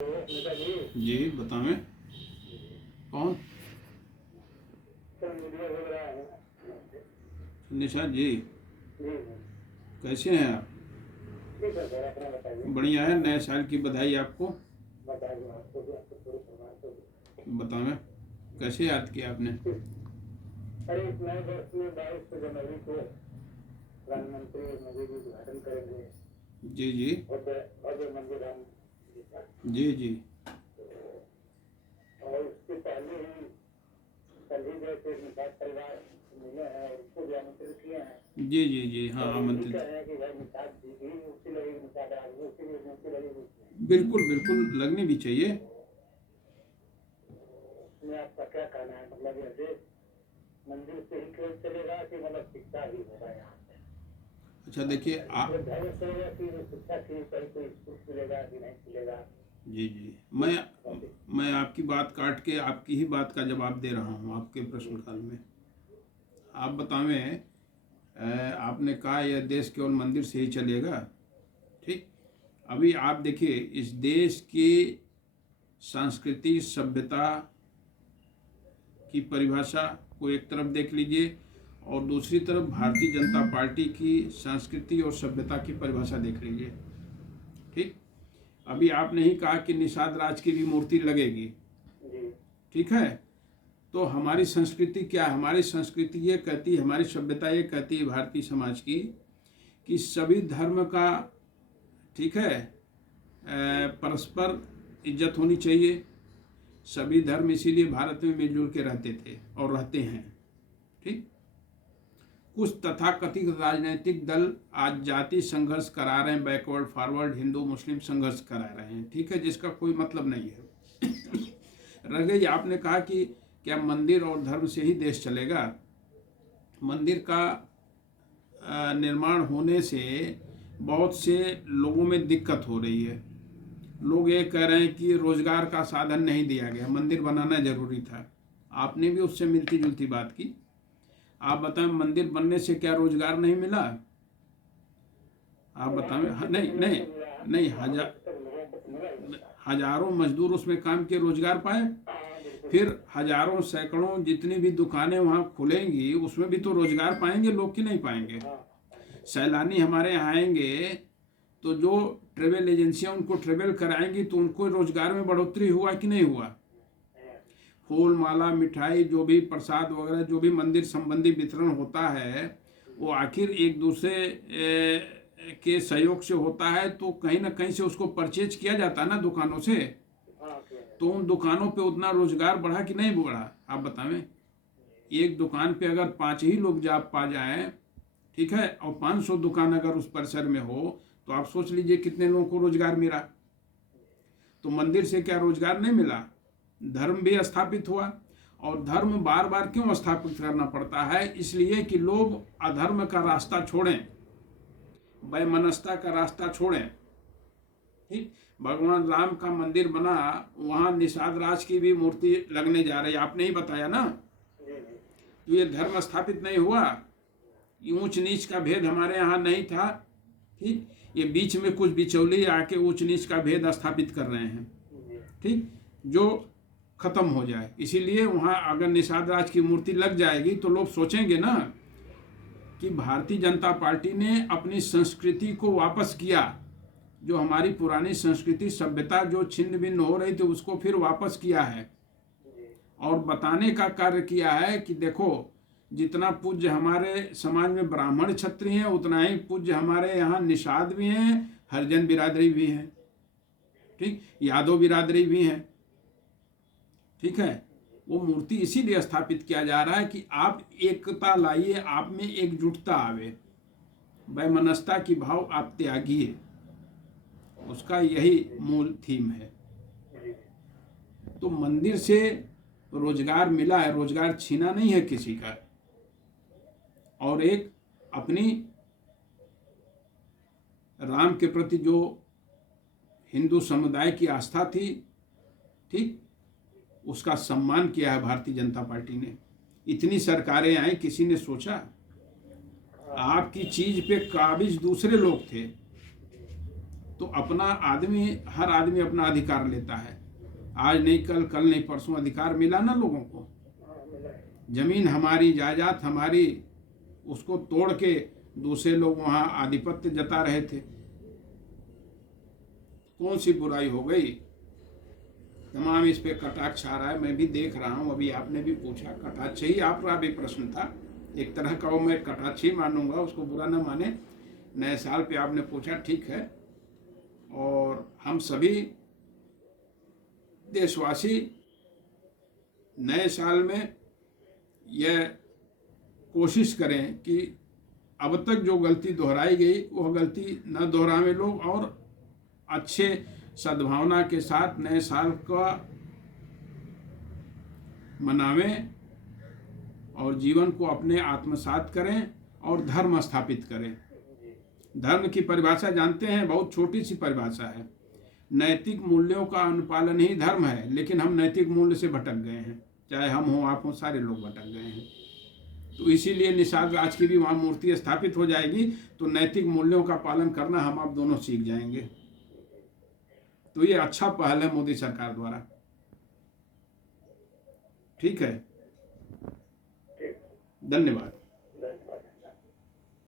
जी बताएं। कौन? निशा जी, कैसे हैं आप? बढ़िया है। नए साल की बधाई आपको। बताएं, कैसे याद किया आपने? अरे इस नए वर्ष में 22 जनवरी को प्रधानमंत्री मोदी जी उद्घाटन करेंगे। जी जी भव्य मंदिर राम जी का। जी जी। और उसके पहले ही कल ही जैसे निषाद परिवार मिले हैं और उसको भी आमंत्रित किए हैं। जी जी जी हाँ, आमंत्रित। कह रहे हैं कि भाई निषाद जी की मूर्ति लगेगी, निषाद आज मूर्ति मूर्ति लगेगी। बिल्कुल बिल्कुल, लगनी भी चाहिए। इसमें आपका क्या कहना है? मतलब ऐसे मंदिर से ही खेल चलेगा कि मतलब शिक्षा ही होगा यहाँ पे? अच्छा देखिए धर्म चलेगा कि शिक्षा की कोई स्कूल खुलेगा कि नहीं खुलेगा? जी जी, मैं आपकी बात काट के आपकी ही बात का जवाब दे रहा हूँ आपके प्रश्नकाल में। आप बतावें, आपने कहा यह देश केवल मंदिर से ही चलेगा। ठीक, अभी आप देखिए इस देश की संस्कृति सभ्यता की परिभाषा को एक तरफ देख लीजिए और दूसरी तरफ भारतीय जनता पार्टी की संस्कृति और सभ्यता की परिभाषा देख लीजिए। ठीक, अभी आपने ही कहा कि निषाद राज की भी मूर्ति लगेगी। ठीक है, तो हमारी संस्कृति क्या है? हमारी संस्कृति ये कहती है, हमारी सभ्यता ये कहती है भारतीय समाज की कि सभी धर्म का, ठीक है, परस्पर इज्जत होनी चाहिए। सभी धर्म इसीलिए भारत में मिलजुल के रहते थे और रहते हैं। ठीक, कुछ तथाकथित राजनीतिक दल आज जाति संघर्ष करा रहे हैं, बैकवर्ड फॉरवर्ड हिंदू मुस्लिम संघर्ष करा रहे हैं। ठीक है, जिसका कोई मतलब नहीं है। रह गई, आपने कहा कि क्या मंदिर और धर्म से ही देश चलेगा? मंदिर का निर्माण होने से बहुत से लोगों में दिक्कत हो रही है। लोग ये कह रहे हैं कि रोजगार का साधन नहीं दिया गया, मंदिर बनाना जरूरी था। आपने भी उससे मिलती जुलती बात की। आप बताएं, मंदिर बनने से क्या रोजगार नहीं मिला? आप बताएं। नहीं नहीं नहीं, हजारों मजदूर उसमें काम के रोजगार पाए। फिर हजारों सैकड़ों जितनी भी दुकानें वहाँ खुलेंगी उसमें भी तो रोजगार पाएंगे लोग, कि नहीं पाएंगे? सैलानी हमारे यहाँ आएंगे तो जो ट्रेवल एजेंसियां उनको ट्रेवल कराएंगी तो उनको रोजगार में बढ़ोतरी हुआ कि नहीं हुआ? फूल माला मिठाई जो भी प्रसाद वगैरह जो भी मंदिर संबंधी वितरण होता है वो आखिर एक दूसरे के सहयोग से होता है, तो कहीं ना कहीं से उसको परचेज किया जाता है ना दुकानों से। तो उन दुकानों पे उतना रोजगार बढ़ा कि नहीं बढ़ा? आप बताएं। एक दुकान पे अगर 5 ही लोग जॉब पा जाएं, ठीक है, और 500 दुकान अगर उस परिसर में हो तो आप सोच लीजिए कितने लोगों को रोजगार मिला। तो मंदिर से क्या रोजगार नहीं मिला? धर्म भी स्थापित हुआ। और धर्म बार बार क्यों स्थापित करना पड़ता है? इसलिए कि लोग अधर्म का रास्ता छोड़ें, वैमनस्यता का रास्ता छोड़ें। ठीक, भगवान राम का मंदिर बना, वहाँ निषाद राज की भी मूर्ति लगने जा रही है, आपने ही बताया ना। तो ये धर्म स्थापित नहीं हुआ, ऊंच नीच का भेद हमारे यहाँ नहीं था। ठीक, ये बीच में कुछ बिचौली आके ऊंच नीच का भेद स्थापित कर रहे हैं। ठीक, जो खत्म हो जाए। इसीलिए वहाँ अगर निषाद राज की मूर्ति लग जाएगी तो लोग सोचेंगे ना कि भारतीय जनता पार्टी ने अपनी संस्कृति को वापस किया, जो हमारी पुरानी संस्कृति सभ्यता जो छिन्न भिन्न हो रही थी उसको फिर वापस किया है। और बताने का कार्य किया है कि देखो, जितना पूज्य हमारे समाज में ब्राह्मण क्षत्रिय हैं उतना ही पूज्य हमारे यहाँ निषाद भी हैं, हरिजन बिरादरी भी हैं, ठीक, यादव बिरादरी भी हैं। ठीक है, वो मूर्ति इसीलिए स्थापित किया जा रहा है कि आप एकता लाइए, आप में एकजुटता आवे, वैमनस्यता की भाव आप त्यागिए। उसका यही मूल थीम है। तो मंदिर से रोजगार मिला है, रोजगार छीना नहीं है किसी का। और एक अपनी राम के प्रति जो हिंदू समुदाय की आस्था थी, ठीक, उसका सम्मान किया है भारतीय जनता पार्टी ने। इतनी सरकारें आई, किसी ने सोचा? आपकी चीज पे काबिज दूसरे लोग थे, तो अपना आदमी, हर आदमी अपना अधिकार लेता है। आज नहीं कल, कल नहीं परसों अधिकार मिला ना लोगों को। जमीन हमारी, जायदाद हमारी, उसको तोड़ के दूसरे लोग वहाँ आधिपत्य जता रहे थे। कौन सी बुराई हो गई? तमाम इस पे कटाक्ष आ रहा है, मैं भी देख रहा हूँ। अभी आपने भी पूछा, कटाक्ष ही आपका भी प्रश्न था, एक तरह का वो मैं कटाक्ष ही मानूंगा, उसको बुरा न माने। नए साल पे आपने पूछा, ठीक है। और हम सभी देशवासी नए साल में यह कोशिश करें कि अब तक जो गलती दोहराई गई वह गलती न दोहरावे लोग, और अच्छे सद्भावना के साथ नए साल का मनावें और जीवन को अपने आत्मसात करें और धर्म स्थापित करें। धर्म की परिभाषा जानते हैं, बहुत छोटी सी परिभाषा है। नैतिक मूल्यों का अनुपालन ही धर्म है, लेकिन हम नैतिक मूल्य से भटक गए हैं, चाहे हम हों आप हों, सारे लोग भटक गए हैं। तो इसीलिए निषाद राज की भी वहाँ मूर्ति स्थापित हो जाएगी, तो नैतिक मूल्यों का पालन करना हम आप दोनों सीख जाएंगे। तो ये अच्छा पहल है मोदी सरकार द्वारा। ठीक है, धन्यवाद।